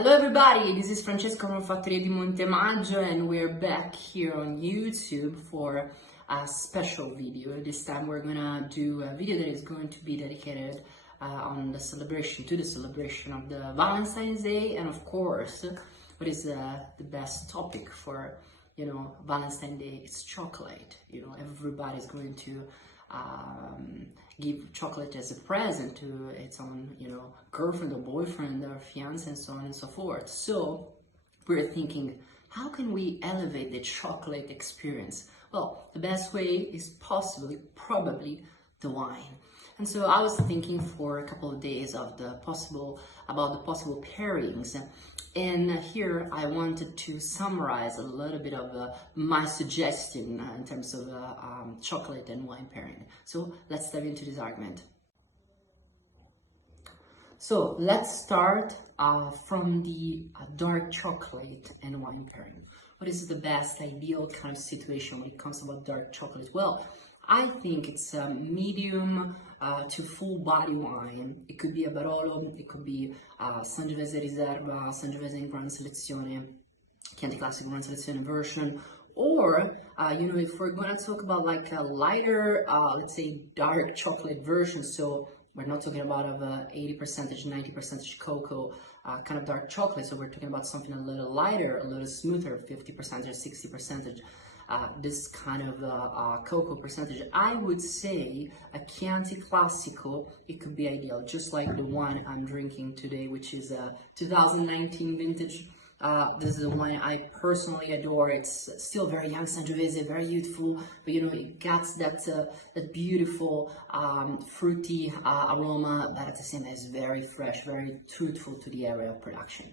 Hello everybody, this is Francesco from Fattoria di Montemaggio and we're back here on YouTube for a special video. This time we're gonna do a video that is going to be dedicated on the celebration of the Valentine's Day, and of course, what is the best topic for Valentine's Day? It's chocolate. Everybody's going to give chocolate as a present to its own girlfriend or boyfriend or fiance and so on and so forth. So we're thinking, how can we elevate the chocolate experience? Well, the best way is probably the wine. And so I was thinking for a couple of days about the possible pairings, and here I wanted to summarize a little bit of my suggestion in terms of chocolate and wine pairing. So let's dive into this argument. So let's start from the dark chocolate and wine pairing. What is the best ideal kind of situation when it comes about dark chocolate? Well, I think it's a medium to full body wine. It could be a Barolo, it could be Sangiovese Riserva, Sangiovese in Gran Selezione, Chianti Classico Gran Selezione version, or if we're gonna talk about like a lighter, let's say dark chocolate version, so we're not talking about 80%, 90% cocoa kind of dark chocolate, so we're talking about something a little lighter, a little smoother, 50% or 60%. This kind of cocoa percentage, I would say a Chianti Classico, it could be ideal, just like the one I'm drinking today, which is a 2019 vintage. This is the wine I personally adore. It's still very young Sangiovese, very youthful, but it gets that beautiful fruity aroma, but at the same time it's very fresh, very truthful to the area of production.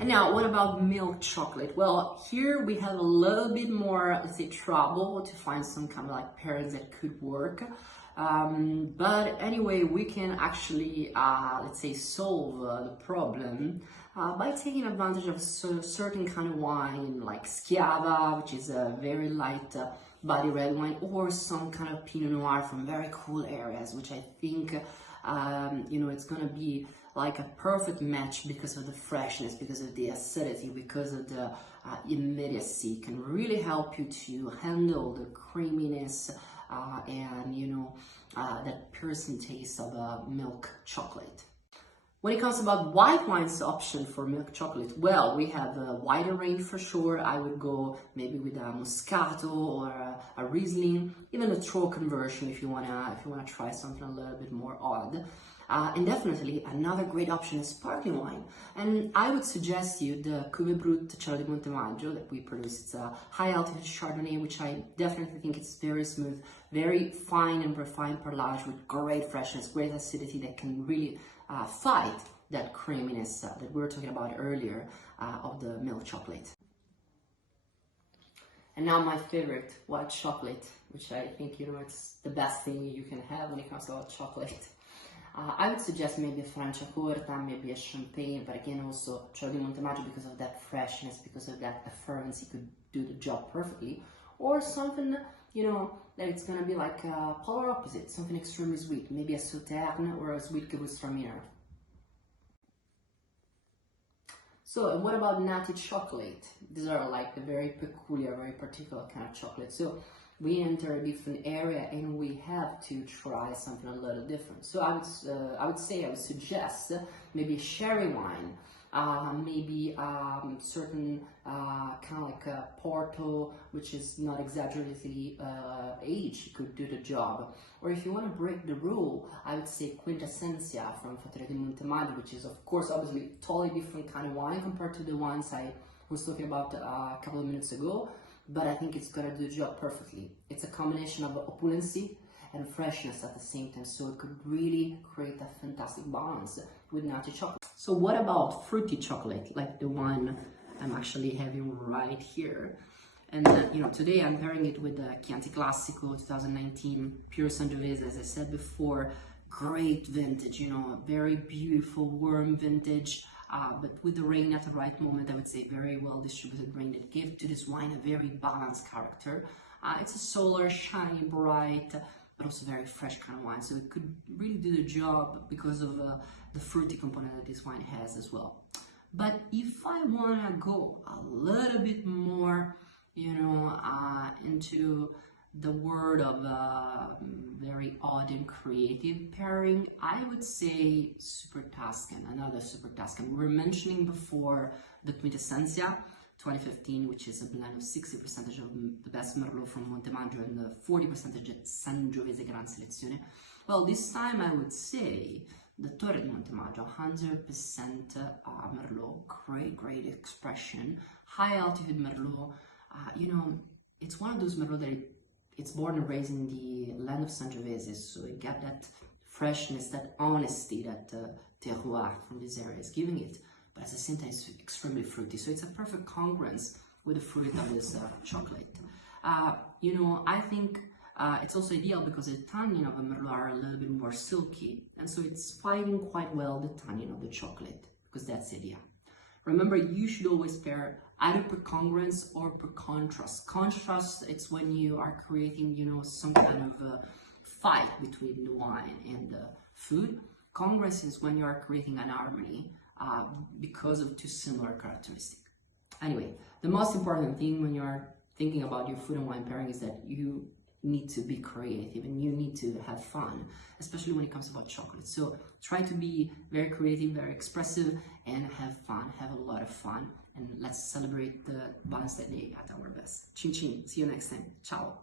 And now, what about milk chocolate? Well, here we have a little bit more, let's say, trouble to find some kind of like pairings that could work. But anyway, we can actually, let's say, solve the problem by taking advantage of certain kind of wine, like Schiava, which is a very light body red wine, or some kind of Pinot Noir from very cool areas, which I think, it's gonna be like a perfect match because of the freshness, because of the acidity, because of the immediacy. It can really help you to handle the creaminess and that piercing taste of milk chocolate. When it comes about white wine's option for milk chocolate, well, we have a wider range for sure. I would go maybe with a Moscato or a Riesling, even a Trocken version if you wanna try something a little bit more odd. And definitely another great option is sparkling wine. And I would suggest you the Cuvée Brut Torre di Montemaggio that we produce. It's a high altitude Chardonnay, which I definitely think it's very smooth, very fine and refined perlage with great freshness, great acidity that can really fight that creaminess that we were talking about earlier of the milk chocolate. And now my favorite, white chocolate, which I think, it's the best thing you can have when it comes to chocolate. I would suggest maybe a Franciacorta, maybe a Champagne, but again also Torre di Montemaggio because of that freshness, because of that effervescent, could do the job perfectly. Or something, that it's gonna be like a polar opposite, something extremely sweet, maybe a Sauterne or a sweet Gewürztraminer. So what about natty chocolate? These are like the very peculiar, very particular kind of chocolate. So we enter a different area and we have to try something a little different. So I would suggest maybe sherry wine, maybe certain kind of like a Porto, which is not exaggeratedly aged, could do the job. Or if you want to break the rule, I would say Quinta Essential from Fattoria di Montemaggio, which is of course obviously totally different kind of wine compared to the ones I was talking about a couple of minutes ago. But I think it's gonna do the job perfectly. It's a combination of opulency and freshness at the same time, so it could really create a fantastic balance with natty chocolate. So what about fruity chocolate, like the one I'm actually having right here? And today I'm pairing it with the Chianti Classico 2019 pure Sangiovese, as I said before. Great vintage, very beautiful warm vintage. But with the rain at the right moment, I would say very well distributed rain that gave to this wine a very balanced character. It's a solar, shiny, bright, but also very fresh kind of wine. So it could really do the job because of the fruity component that this wine has as well. But if I want to go a little bit more, you know, into the world of very odd and creative pairing, I would say Super Tuscan, another Super Tuscan. We were mentioning before the Quinta Essential 2015, which is a blend of 60% of the best Merlot from Montemaggio and the 40% at Sangiovese Gran Selezione. Well, this time I would say the Torre di Montemaggio, 100% Merlot, great expression, high altitude Merlot. You know, it's one of those Merlot that it's born and raised in the land of Sangiovese, so it got that freshness, that honesty that terroir from this area is giving it, but at the same time it's extremely fruity, so it's a perfect congruence with the fruit of this chocolate. You know, I think it's also ideal because the tannin of the Merlot are a little bit more silky, and so it's fighting quite well the tannin of the chocolate, because that's the idea. Remember, you should always pair either per congruence or per contrast. Contrast, it's when you are creating, you know, some kind of a fight between the wine and the food. Congruence is when you are creating an harmony because of two similar characteristics. Anyway, the most important thing when you are thinking about your food and wine pairing is that you need to be creative and you need to have fun, especially when it comes about chocolate. So try to be very creative, very expressive, and have fun, have a lot of fun, and let's celebrate the Valentine's Day at our best. Chin chin, see you next time. Ciao.